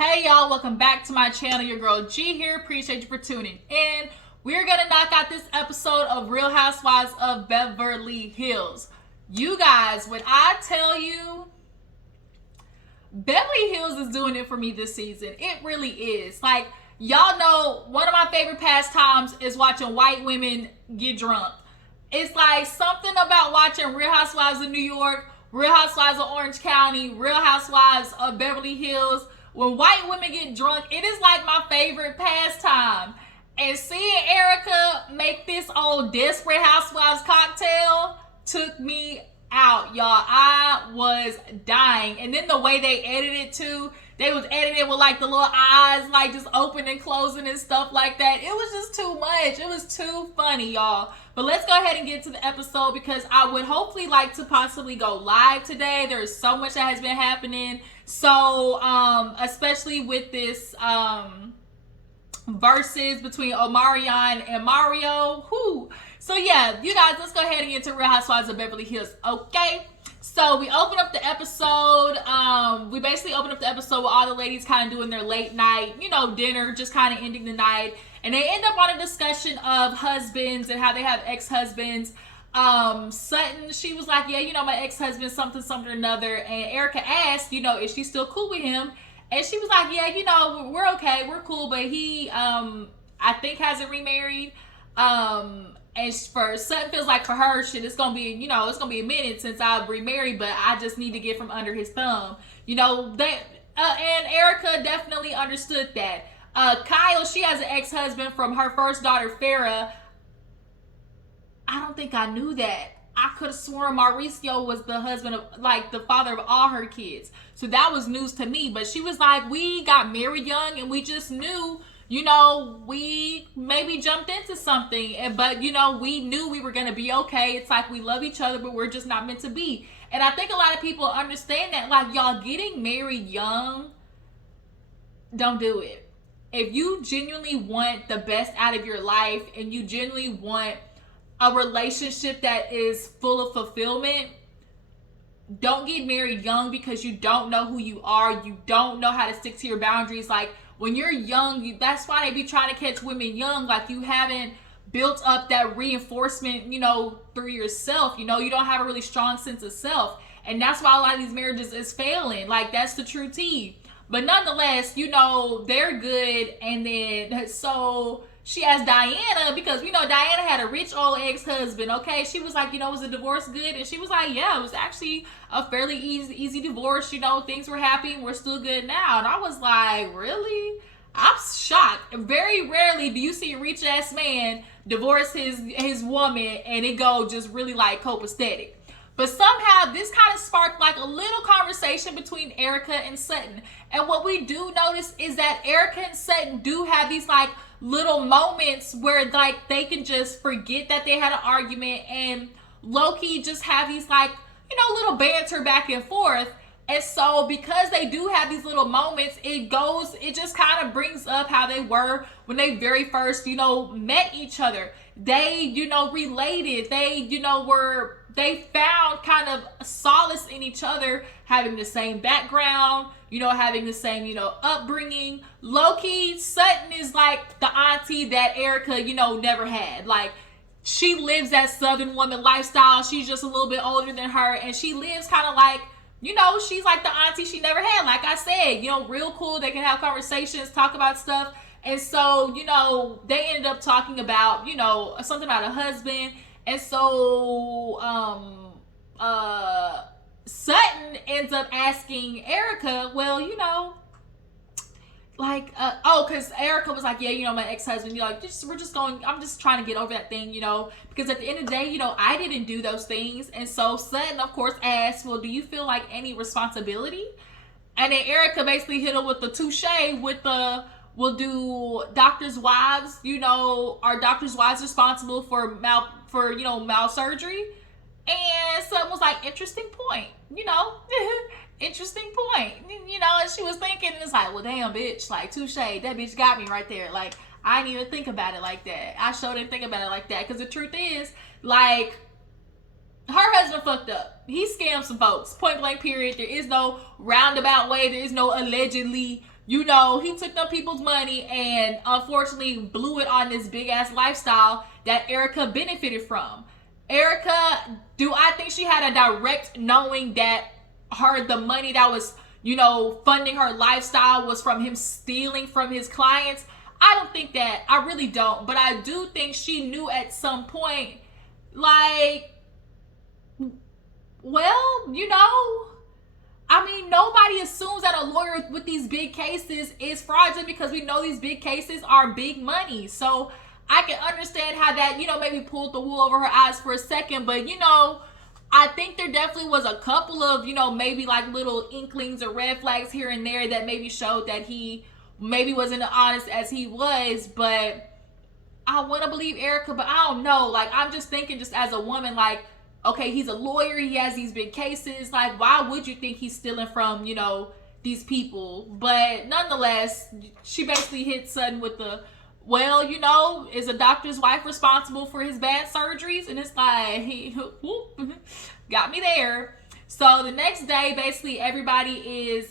Hey y'all, welcome back to my channel. Your girl G here. Appreciate you for tuning in. We're gonna knock out this episode of Real Housewives of Beverly Hills. You guys, when I tell you, Beverly Hills is doing it for me this season. It really is. Like, y'all know one of my favorite pastimes is watching white women get drunk. It's like something about watching Real Housewives of New York, Real Housewives of Orange County, Real Housewives of Beverly Hills. When white women get drunk, it is like my favorite pastime. And seeing Erika make this old Desperate Housewives cocktail took me out, y'all. I was dying. And then the way they edited it too, they was edited with like the little eyes like just open and closing and stuff like that. It was just too much. It was too funny, y'all. But let's go ahead and get to the episode because I would hopefully like to possibly go live today. There's so much that has been happening. So, especially with this versus between Omarion and Mario. So yeah, you guys, let's go ahead and get to Real Housewives of Beverly Hills, okay? So we open up the episode. We basically open up the episode with all the ladies kind of doing their late night, dinner, just kind of ending the night. And they end up on a discussion of husbands and how they have ex-husbands. Sutton, she was like, yeah, my ex-husband, something, another. And Erika asked, is she still cool with him? And she was like, yeah, we're okay, we're cool. But he, I think hasn't remarried. And for Sutton feels like for her, it's gonna be, it's gonna be a minute since I've remarried, but I just need to get from under his thumb. And Erika definitely understood that. Kyle, she has an ex-husband from her first daughter, Farrah. I don't think I knew that. I could have sworn Mauricio was the husband of, like, the father of all her kids. So that was news to me. But she was like, we got married young and we just knew, we maybe jumped into something. But, we knew we were going to be okay. It's like we love each other, but we're just not meant to be. And I think a lot of people understand that, like, y'all getting married young, don't do it. If you genuinely want the best out of your life and you genuinely want a relationship that is full of fulfillment, don't get married young because you don't know who you are. You don't know how to stick to your boundaries. Like, when you're young, that's why they be trying to catch women young. Like, you haven't built up that reinforcement, through yourself. You don't have a really strong sense of self. And that's why a lot of these marriages is failing. Like, that's the true tea. But nonetheless, they're good. And then, so she asked Diana, because, Diana had a rich old ex-husband, okay? She was like, was the divorce good? And she was like, yeah, it was actually a fairly easy divorce. Things were happy and we're still good now. And I was like, really? I'm shocked. Very rarely do you see a rich-ass man divorce his woman and it go just really, like, copacetic. But somehow this kind of sparked like a little conversation between Erika and Sutton. And what we do notice is that Erika and Sutton do have these like little moments where like they can just forget that they had an argument and low-key just have these like, little banter back and forth. And so because they do have these little moments, it just kind of brings up how they were when they very first, met each other. They, related. They found kind of solace in each other, having the same background, having the same, upbringing. Low-key, Sutton is like the auntie that Erika, never had. Like, she lives that Southern woman lifestyle. She's just a little bit older than her, and she lives kind of like, she's like the auntie she never had. Like I said, real cool. They can have conversations, talk about stuff. And so, they ended up talking about, something about a husband. And so, Sutton ends up asking Erika, well, because Erika was like, yeah, my ex-husband, I'm just trying to get over that thing, because at the end of the day, I didn't do those things. And so Sutton, of course, asked, well, do you feel like any responsibility? And then Erika basically hit her with the touche with the, well, do doctors' wives, are doctors' wives responsible for surgery? And Sutton was like, interesting point, interesting point, and she was thinking, it's like, well, damn, bitch, like, touche, that bitch got me right there. Like, I didn't even think about it like that. I sure didn't think about it like that, because the truth is, like, her husband fucked up. He scammed some folks, point blank period. There is no roundabout way. There is no allegedly, you know, he took them people's money and unfortunately blew it on this big ass lifestyle that Erika benefited from. Erika, do I think she had a direct knowing that the money that was, you know, funding her lifestyle was from him stealing from his clients? I don't think that. I really don't. But I do think she knew at some point, like, well, you know, I mean, nobody assumes that a lawyer with these big cases is fraudulent because we know these big cases are big money. So I can understand how that, you know, maybe pulled the wool over her eyes for a second. But, you know, I think there definitely was a couple of, you know, maybe like little inklings or red flags here and there that maybe showed that he maybe wasn't as honest as he was. But I want to believe Erika, but I don't know. Like, I'm just thinking just as a woman, like, okay, he's a lawyer, he has these big cases, like, why would you think he's stealing from, you know, these people? But nonetheless, she basically hit Sutton with the, well, you know, is a doctor's wife responsible for his bad surgeries? And it's like, he got me there. So the next day, basically everybody is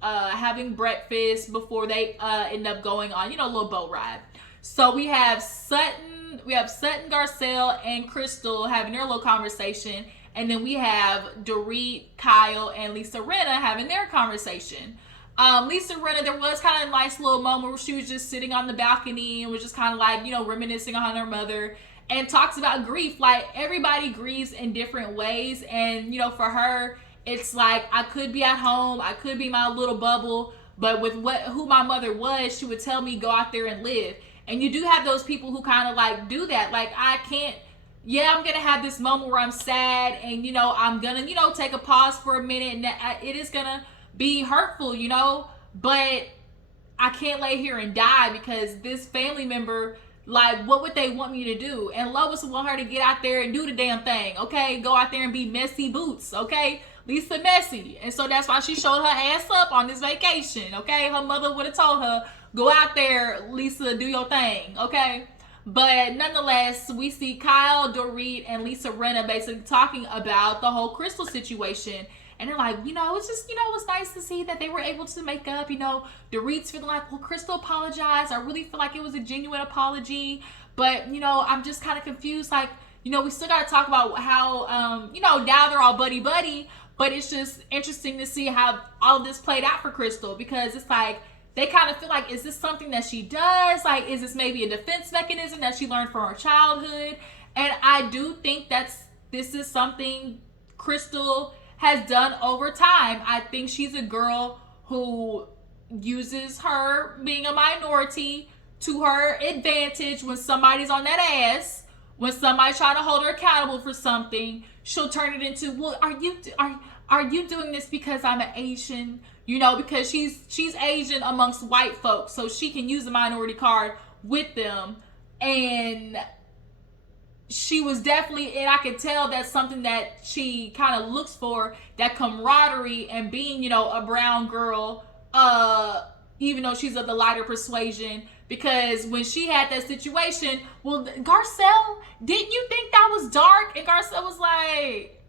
having breakfast before they end up going on, you know, a little boat ride. So we have Sutton, Garcelle, and Crystal having their little conversation. And then we have Dorit, Kyle, and Lisa Rinna having their conversation. Lisa Rinna, there was kind of a nice little moment where she was just sitting on the balcony and was just kind of like, you know, reminiscing on her mother and talks about grief. Like, everybody grieves in different ways. And, you know, for her, it's like, I could be at home, I could be my little bubble, but with who my mother was, she would tell me go out there and live. And you do have those people who kind of like do that. Like, I can't, yeah, I'm going to have this moment where I'm sad and, you know, I'm going to, you know, take a pause for a minute and it is going to be hurtful, you know, but I can't lay here and die because this family member, like, what would they want me to do? And Lois would want her to get out there and do the damn thing, okay? Go out there and be messy boots, okay? Lisa messy. And so that's why she showed her ass up on this vacation, okay? Her mother would have told her, go out there, Lisa, do your thing, okay? But nonetheless, we see Kyle, Dorit, and Lisa Rinna basically talking about the whole Crystal situation. And they're like, you know, it's just, you know, it's nice to see that they were able to make up. You know, Dorit's feeling like, well, Crystal apologized. I really feel like it was a genuine apology. But, you know, I'm just kind of confused. Like, you know, we still got to talk about how, you know, now they're all buddy-buddy. But it's just interesting to see how all of this played out for Crystal. Because it's like, they kind of feel like, is this something that she does? Like, is this maybe a defense mechanism that she learned from her childhood? And I do think this is something Crystal has done over time. I think she's a girl who uses her being a minority to her advantage. When somebody's on that ass, when somebody's trying to hold her accountable for something, she'll turn it into, well, are you doing this because I'm an Asian? You know, because she's Asian amongst white folks, so she can use the minority card with them. And she was definitely, and I could tell that's something that she kind of looks for, that camaraderie and being, you know, a brown girl, even though she's of the lighter persuasion. Because when she had that situation, well, Garcelle, didn't you think that was dark? And Garcelle was like,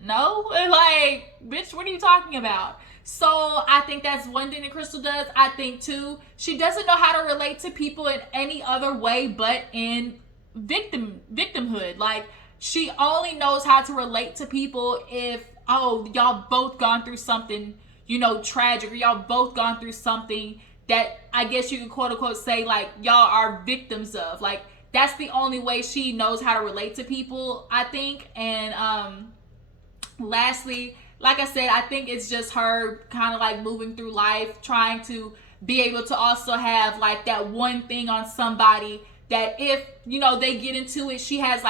no, like, bitch, what are you talking about? So I think that's one thing that Crystal does. I think too, she doesn't know how to relate to people in any other way but in victimhood. Like, she only knows how to relate to people if, oh, y'all both gone through something, you know, tragic, or y'all both gone through something that I guess you can quote unquote say like y'all are victims of. Like, that's the only way she knows how to relate to people, I think. And lastly, like I said, I think it's just her kind of like moving through life, trying to be able to also have like that one thing on somebody that if, you know, they get into it, she has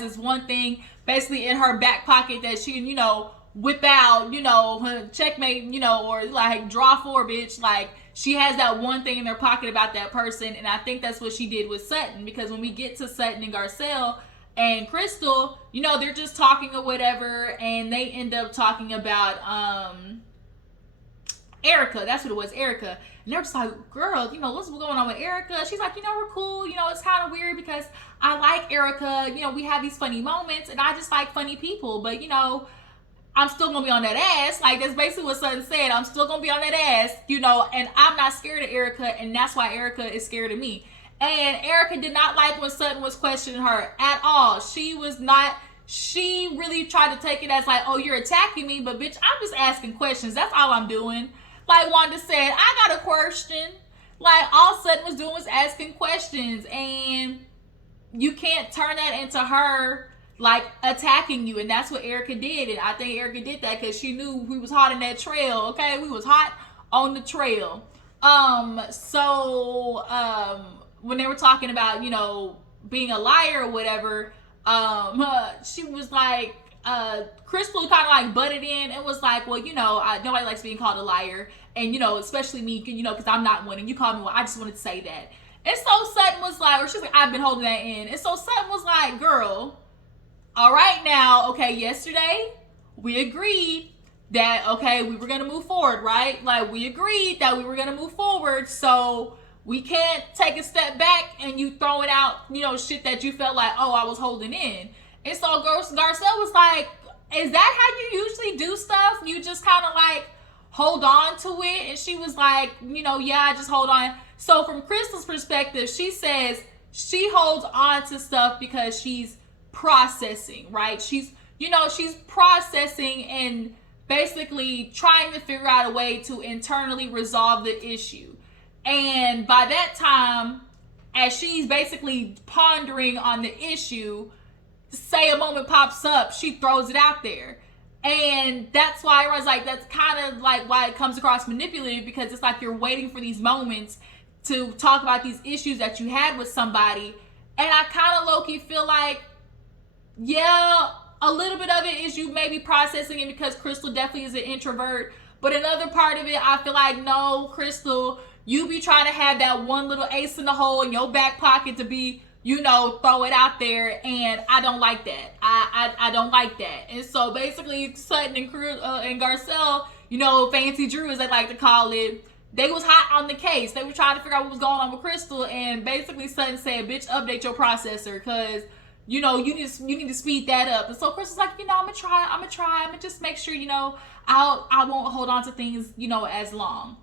this one thing basically in her back pocket that she can, you know, whip out, you know, checkmate, you know, or like draw for, bitch. Like, she has that one thing in their pocket about that person. And I think that's what she did with Sutton, because when we get to Sutton and Garcelle and Crystal, you know, they're just talking or whatever, and they end up talking about Erika. That's what it was, Erika. And they're just like, girl, you know, what's going on with Erika? She's like, you know, we're cool. You know, it's kind of weird because I like Erika. You know, we have these funny moments, and I just like funny people. But, you know, I'm still gonna be on that ass. Like, that's basically what Sutton said. I'm still gonna be on that ass, you know, and I'm not scared of Erika, and that's why Erika is scared of me. And Erika did not like when Sutton was questioning her at all. She was not, she really tried to take it as like, oh, you're attacking me, but bitch, I'm just asking questions. That's all I'm doing. Like Wanda said, I got a question. Like, all Sutton was doing was asking questions, and you can't turn that into her like attacking you, and that's what Erika did. And I think Erika did that because she knew we was hot in that trail. Okay, we was hot on the trail. When they were talking about, you know, being a liar or whatever, she was like, Crystal kind of like butted in and was like, well, you know, nobody likes being called a liar, and you know, especially me, you know, because I'm not one, and you called me one. I just wanted to say that. And so Sutton was like, or she's like, I've been holding that in. And so Sutton was like, girl, all right now, okay, yesterday we agreed that, okay, we were going to move forward, right? Like, we agreed that we were going to move forward, so we can't take a step back and you throwing out, you know, shit that you felt like, oh, I was holding in. And so Garcelle was like, is that how you usually do stuff? You just kind of like hold on to it? And she was like, you know, yeah, I just hold on. So from Crystal's perspective, she says she holds on to stuff because she's processing, right? She's processing and basically trying to figure out a way to internally resolve the issue. And by that time, as she's basically pondering on the issue, say a moment pops up, she throws it out there. And that's why I was like, that's kind of like why it comes across manipulative, because it's like you're waiting for these moments to talk about these issues that you had with somebody. And I kind of low-key feel like, yeah, a little bit of it is you maybe processing it because Crystal definitely is an introvert. But another part of it, I feel like, no, Crystal, you be trying to have that one little ace in the hole in your back pocket to be, you know, throw it out there. And I don't like that. I don't like that. And so basically Sutton and Garcelle, you know, Fancy Drew, as they like to call it, they was hot on the case. They were trying to figure out what was going on with Crystal. And basically Sutton said, bitch, update your processor, because you know, you need to speed that up. And so Crystal's like, you know, I'm gonna just make sure, you know, I won't hold on to things, you know, as long.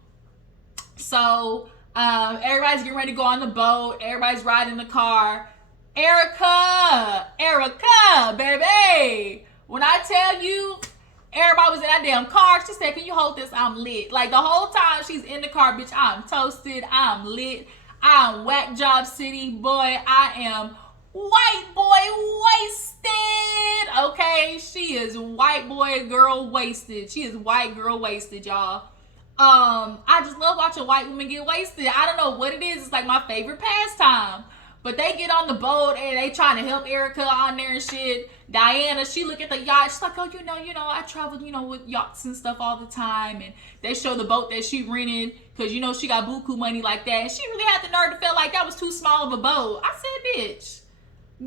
So everybody's getting ready to go on the boat. Everybody's riding the car. Erika, baby, when I tell you, everybody was in that damn car. She said, can you hold this? I'm lit. Like, the whole time she's in the car, bitch, I'm toasted, I'm lit, I'm whack job city, boy, I am white boy wasted. Okay, she is white boy girl wasted. She is white girl wasted, y'all. I just love watching white women get wasted. I don't know what it is. It's like my favorite pastime. But they get on the boat and they trying to help Erika on there and shit. Diana, she look at the yacht. She's like, oh, you know, I traveled, you know, with yachts and stuff all the time. And they show the boat that she rented because, you know, she got buku money like that. And she really had the nerve to feel like that was too small of a boat. I said, bitch,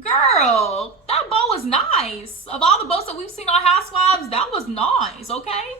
girl, that boat was nice. Of all the boats that we've seen on Housewives, that was nice, okay?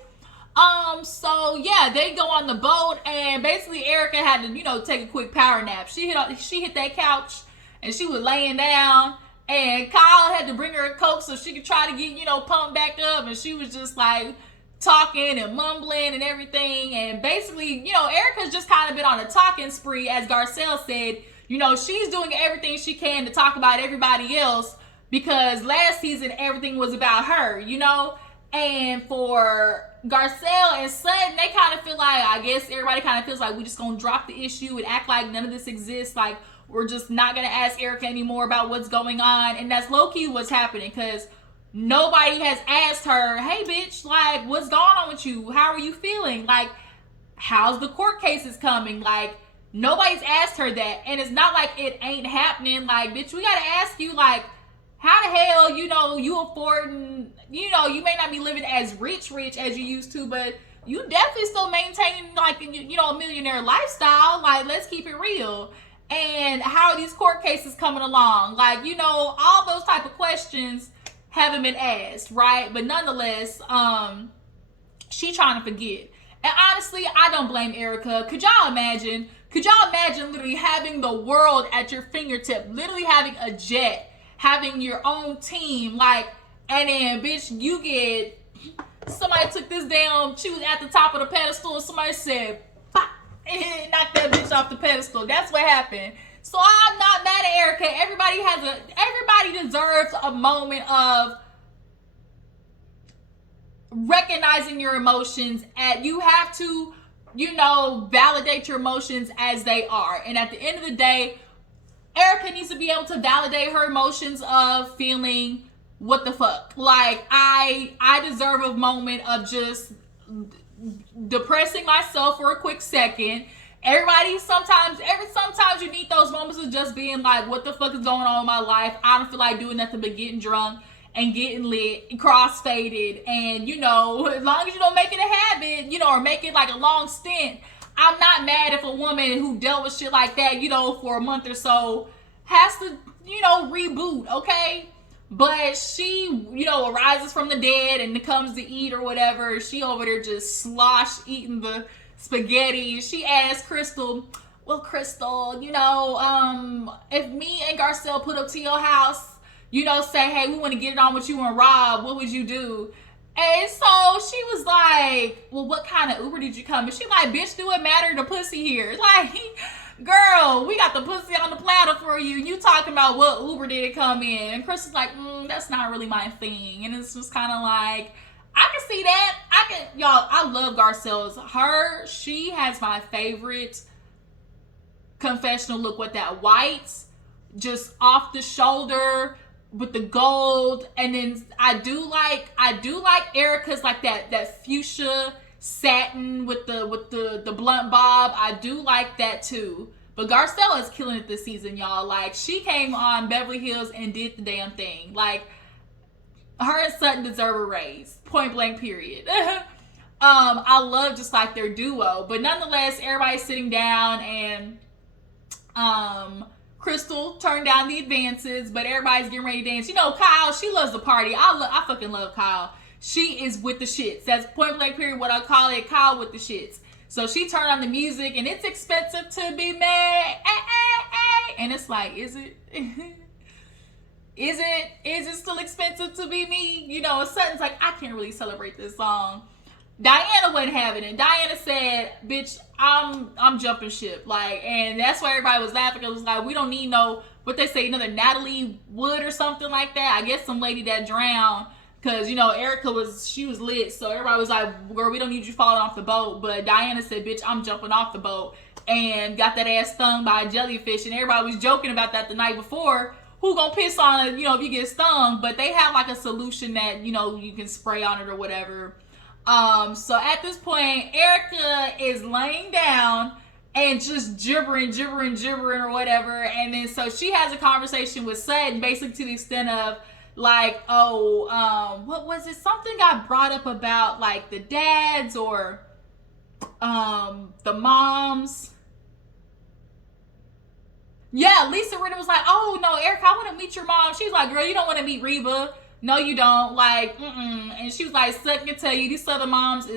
So yeah, they go on the boat, and basically Erika had to, you know, take a quick power nap. She hit that couch, and she was laying down, and Kyle had to bring her a Coke so she could try to get, you know, pumped back up, and she was just like talking and mumbling and everything. And basically, you know, Erika's just kind of been on a talking spree, as Garcelle said. You know, she's doing everything she can to talk about everybody else, because last season everything was about her, you know. And for Garcelle and Sutton, they kind of feel like, I guess everybody kind of feels like we just gonna drop the issue and act like none of this exists. Like, we're just not gonna ask Erika anymore about what's going on. And that's low-key what's happening, because nobody has asked her, hey bitch, like, what's going on with you? How are you feeling? Like, how's the court cases coming? Like, nobody's asked her that. And it's not like it ain't happening. Like, bitch, we gotta ask you, like, how the hell, you know, you affording, you know, you may not be living as rich as you used to, but you definitely still maintaining, like, you know, a millionaire lifestyle. Like, let's keep it real. And how are these court cases coming along? Like, you know, all those type of questions haven't been asked, right? But nonetheless, she trying to forget. And honestly, I don't blame Erika. Could y'all imagine literally having the world at your fingertip, literally having a jet, having your own team, like, and then bitch, you get Somebody took this down. She was at the top of the pedestal. Somebody said, "Pop," and knocked that bitch off the pedestal. That's what happened. So I'm not mad at Erika. Everybody deserves a moment of recognizing your emotions. And you have to, validate your emotions as they are. And at the end of the day, Erika needs to be able to validate her emotions of feeling what the fuck. Like, I deserve a moment of just depressing myself for a quick second. Sometimes you need those moments of just being like, what the fuck is going on in my life? I don't feel like doing nothing but getting drunk and getting lit, crossfaded, and as long as you don't make it a habit, or make it like a long stint. I'm not mad if a woman who dealt with shit like that, for a month or so has to, reboot, okay? But she, arises from the dead and comes to eat or whatever. She over there just slosh eating the spaghetti. She asked Crystal, well, Crystal, if me and Garcelle put up to your house, say, hey, we want to get it on with you and Rob, what would you do? And so she was like, well, what kind of Uber did you come in? She like, bitch, do it matter the pussy here? Like, girl, we got the pussy on the platter for you. You talking about what Uber did it come in? And Chris was like, that's not really my thing. And it's just kind of like, I can see that. I love Garcelle's. She has my favorite confessional look with that white, just off the shoulder with the gold. And then I do like Erika's like that fuchsia satin with the blunt bob. I do like that too. But Garcelle is killing it this season, y'all. Like, she came on Beverly Hills and did the damn thing. Like, her and Sutton deserve a raise. Point blank, period. I love just like their duo. But nonetheless, everybody's sitting down and Crystal turned down the advances, but everybody's getting ready to dance. Kyle, she loves the party. I fucking love Kyle. She is with the shits. That's point blank, period, what I call it. Kyle with the shits. So she turned on the music, and it's expensive to be mad. And it's like, is it? Is it still expensive to be me? Sutton's like, I can't really celebrate this song. Diana wasn't having it. Diana said, bitch, I'm jumping ship. Like, and that's why everybody was laughing. It was like, we don't need what they say, another Natalie Wood or something like that. I guess some lady that drowned. Because, Erika was lit. So everybody was like, girl, we don't need you falling off the boat. But Diana said, bitch, I'm jumping off the boat. And got that ass stung by a jellyfish. And everybody was joking about that the night before. Who gonna piss on it, if you get stung? But they have like a solution that, you can spray on it or whatever. So at this point, Erika is laying down and just gibbering or whatever. And then so she has a conversation with Sutton, basically to the extent of like, what was it? Something got brought up about like the dads or the moms. Yeah, Lisa Rinna was like, oh no, Erika, I want to meet your mom. She was like, girl, you don't want to meet Reba. No, you don't. Like, And she was like, Sutton can tell you, these Southern moms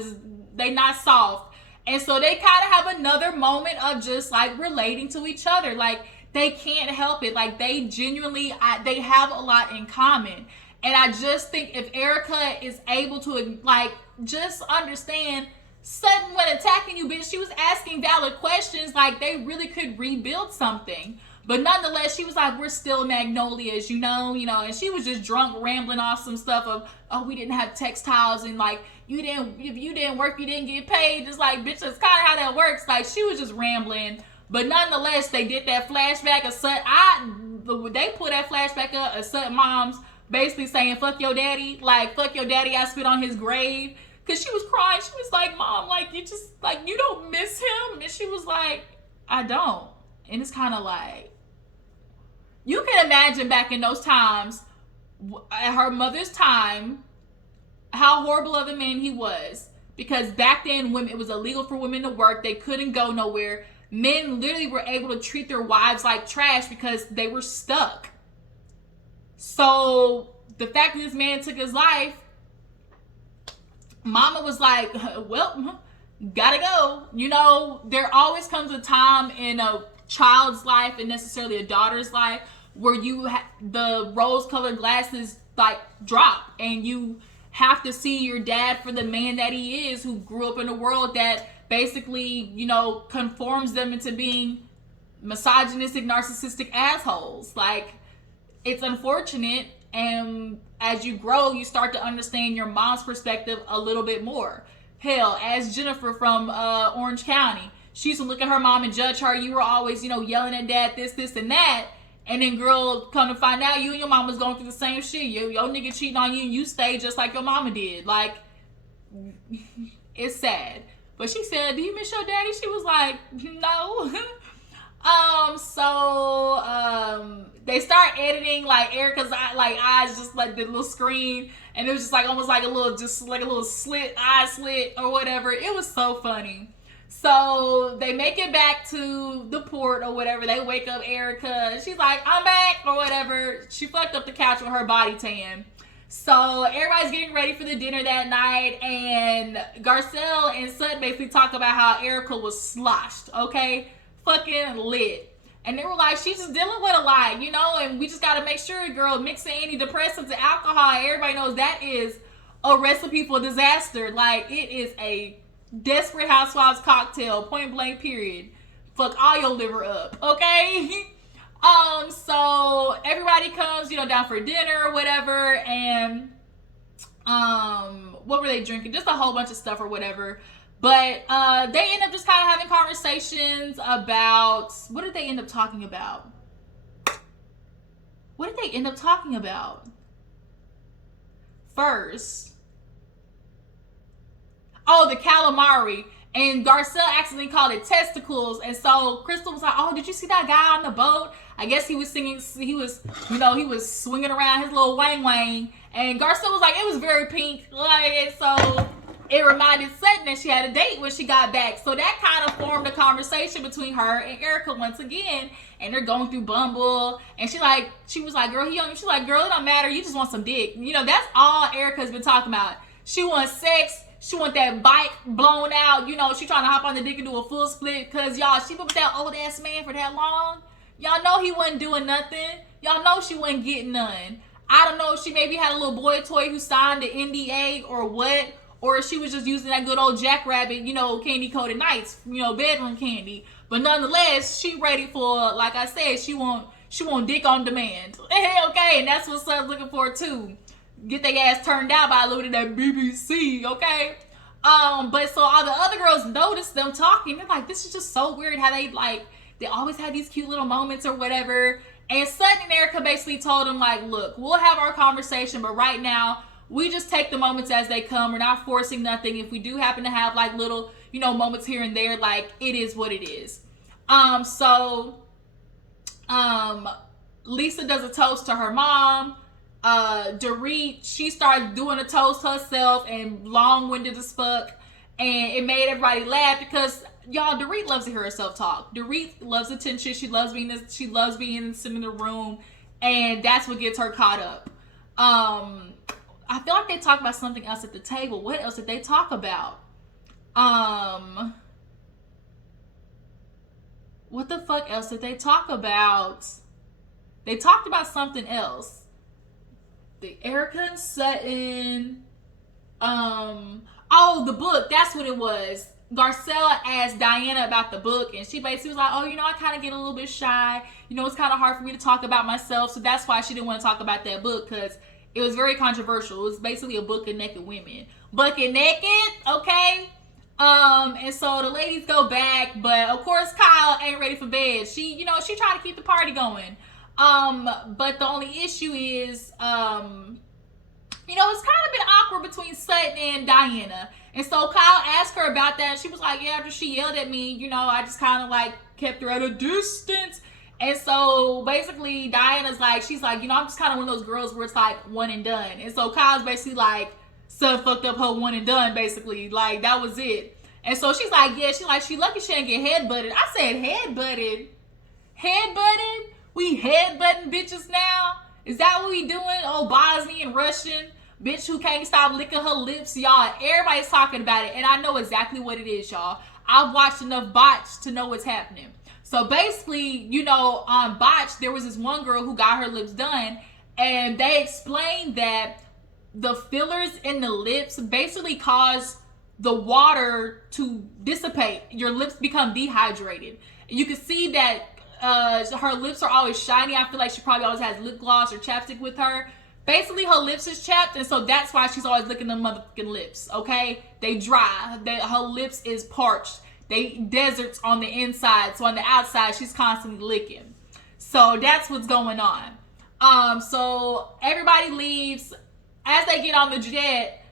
they not soft. And so they kind of have another moment of just like relating to each other. Like, they can't help it. Like, they genuinely, they have a lot in common. And I just think if Erika is able to like just understand, Sutton wasn't attacking you, bitch. She was asking valid questions. Like, they really could rebuild something. But nonetheless, she was like, we're still magnolias, and she was just drunk, rambling off some stuff of, oh, we didn't have textiles, and like, if you didn't work, you didn't get paid. It's like, bitch, that's kind of how that works. Like, she was just rambling. But nonetheless, they did that flashback of Sutton. They put that flashback up of Sutton moms basically saying, fuck your daddy. Like, fuck your daddy, I spit on his grave. Because she was crying. She was like, Mom, like, you don't miss him? And she was like, I don't. And it's kind of like, you can imagine back in those times, at her mother's time, how horrible of a man he was. Because back then, it was illegal for women to work. They couldn't go nowhere. Men literally were able to treat their wives like trash because they were stuck. So the fact that this man took his life, Mama was like, well, gotta go. There always comes a time in a child's life and necessarily a daughter's life where the rose-colored glasses like drop and you have to see your dad for the man that he is, who grew up in a world that basically, you know, conforms them into being misogynistic, narcissistic assholes. Like, it's unfortunate, and as you grow, you start to understand your mom's perspective a little bit more. Hell, as Jennifer from Orange County, she used to look at her mom and judge her. You were always, you know, yelling at dad, this, and that. And then, girl, come to find out, you and your mom was going through the same shit. Your nigga cheating on you, and you stayed just like your mama did. Like, it's sad. But she said, do you miss your daddy? She was like, no. They start editing, like, Erika's eyes, just like the little screen, and it was just like almost like a little eye slit or whatever. It was so funny. So they make it back to the port or whatever. They wake up Erika, and she's like, I'm back or whatever. She fucked up the couch with her body tan. So everybody's getting ready for the dinner that night, and Garcelle and Sutton basically talk about how Erika was sloshed, okay? Fucking lit. And they were like, she's just dealing with a lot, you know, and we just got to make sure, girl, mixing antidepressants and alcohol, everybody knows that is a recipe for disaster. Like, it is a Desperate Housewives cocktail, point blank, period. Fuck all your liver up, okay? So everybody comes, you know, down for dinner or whatever, and what were they drinking? Just a whole bunch of stuff or whatever. But they end up just kind of having conversations about, what did they end up talking about? What did they end up talking about? First, oh, the calamari. And Garcelle accidentally called it testicles. And so Crystal was like, oh, did you see that guy on the boat? I guess he was singing, he was swinging around his little wang wang. And Garcelle was like, it was very pink. Like, so it reminded Sutton that she had a date when she got back. So that kind of formed a conversation between her and Erika once again. And they're going through Bumble. And she was like, girl, he young. She's like, girl, it don't matter. You just want some dick. You know, that's all Erika's been talking about. She wants sex. She want that bike blown out. You know, she trying to hop on the dick and do a full split. Because, y'all, she been with that old ass man for that long. Y'all know he wasn't doing nothing. Y'all know she wasn't getting none. I don't know if she maybe had a little boy toy who signed the NDA or what. Or she was just using that good old Jackrabbit, you know, candy coated nights, you know, bedroom candy. But nonetheless, she ready for, like I said, she want dick on demand. Okay, and that's what Sutton's looking for too. Get their ass turned out by a little bit of that BBC, okay? But so all the other girls noticed them talking. They're like, this is just so weird how they always have these cute little moments or whatever. And Sutton and Erika basically told them, like, look, we'll have our conversation, but right now, we just take the moments as they come. We're not forcing nothing. If we do happen to have like little, you know, moments here and there, like, it is what it is. Lisa does a toast to her mom. Dorit, she started doing a toast herself and long-winded as fuck. And it made everybody laugh because, y'all, Dorit loves to hear herself talk. Dorit loves attention. She loves being sitting in the room. And that's what gets her caught up. I feel like they talked about something else at the table. What else did they talk about? What the fuck else did they talk about? They talked about something else. The Erika and Sutton. Oh, the book. That's what it was. Garcelle asked Diana about the book, and she basically was like, oh, you know, I kind of get a little bit shy. You know, it's kind of hard for me to talk about myself. So that's why she didn't want to talk about that book, because it was very controversial. It was basically a book of naked women. Bucket naked, okay? And so the ladies go back, but of course Kyle ain't ready for bed. She trying to keep the party going. But the only issue is, it's kind of been awkward between Sutton and Diana. And so Kyle asked her about that, and she was like, yeah, after she yelled at me, you know, I just kind of like kept her at a distance. And so basically Diana's like, she's like, you know, I'm just kind of one of those girls where it's like one and done. And so Kyle's basically like, Sutton fucked up her one and done, basically. Like, that was it. And so she's like, yeah, she lucky she didn't get headbutted. I said headbutted? Headbutted? We headbutting bitches now? Is that what we doing? Oh, Bosnian, Russian bitch who can't stop licking her lips, y'all. Everybody's talking about it, and I know exactly what it is, y'all. I've watched enough Botch to know what's happening. So basically, you know, on Botch, there was this one girl who got her lips done, and they explained that the fillers in the lips basically cause the water to dissipate. Your lips become dehydrated. And you can see that her lips are always shiny. I feel like she probably always has lip gloss or chapstick with her. Basically, her lips is chapped, and so that's why she's always licking them motherfucking lips, okay? They dry. Her lips is parched. They deserts on the inside, so on the outside, she's constantly licking. So that's what's going on. So everybody leaves. As they get on the jet,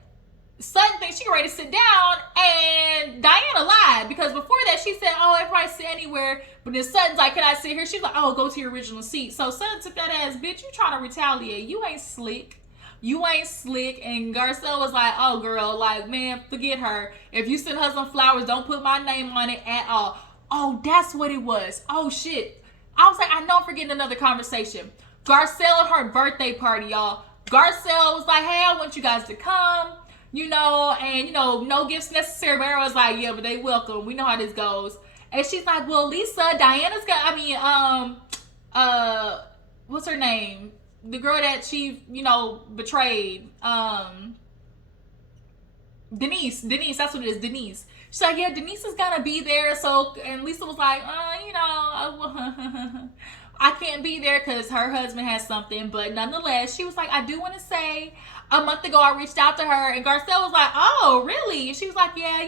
Sutton thinks she's ready to sit down, and Diana lied, because before that she said, oh, everybody sit anywhere, but then Sutton's like, can I sit here? She's like, oh, go to your original seat. So Sutton took that ass, bitch, you trying to retaliate. You ain't slick. You ain't slick. And Garcelle was like, oh, girl, like, man, forget her. If you send her some flowers, don't put my name on it at all. Oh, that's what it was. Oh, shit. I was like, I know I'm forgetting another conversation. Garcelle at her birthday party, y'all. Garcelle was like, hey, I want you guys to come. And no gifts necessary. But everyone's like, yeah, but they welcome. We know how this goes. And she's like, well, Lisa, Diana's got, what's her name? The girl that she, betrayed. Denise, that's what it is, Denise. She's like, yeah, Denise is gonna be there. So, and Lisa was like, I can't be there because her husband has something. But nonetheless, she was like, I do want to say, a month ago, I reached out to her, and Garcelle was like, oh, really? And she was like, yeah,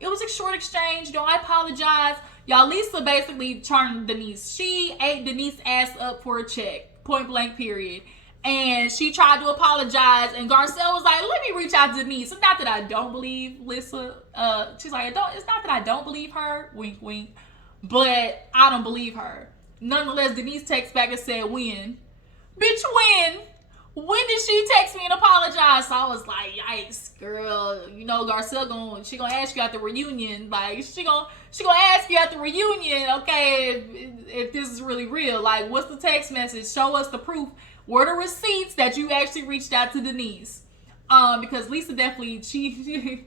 it was a short exchange. I apologize. Y'all, Lisa basically charmed Denise. She ate Denise's ass up for a check, point blank, period. And she tried to apologize, and Garcelle was like, let me reach out to Denise. It's not that I don't believe Lisa. She's like, it's not that I don't believe her, wink, wink, but I don't believe her. Nonetheless, Denise texts back and said, when? Bitch, when? When did she text me and apologize? So I was like, yikes, girl. Garcelle she gonna ask you at the reunion. Like, she gonna ask you at the reunion, okay, if this is really real. Like, what's the text message? Show us the proof. Where are the receipts that you actually reached out to Denise? Because Lisa definitely, she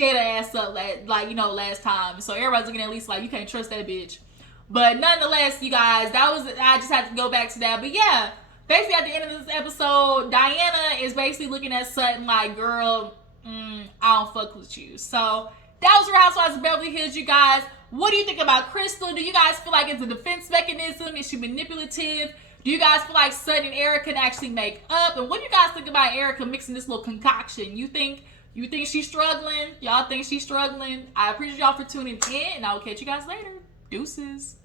had her ass up last time. So everybody's looking at Lisa like, you can't trust that bitch. But nonetheless, you guys, I just had to go back to that. But yeah, basically at the end of this episode, Diana is basically looking at Sutton like, girl, I don't fuck with you. So that was Real Housewives of Beverly Hills, you guys. What do you think about Crystal? Do you guys feel like it's a defense mechanism? Is she manipulative? Do you guys feel like Sutton and Erika can actually make up? And what do you guys think about Erika mixing this little concoction? You think she's struggling? Y'all think she's struggling? I appreciate y'all for tuning in, and I will catch you guys later. Deuces.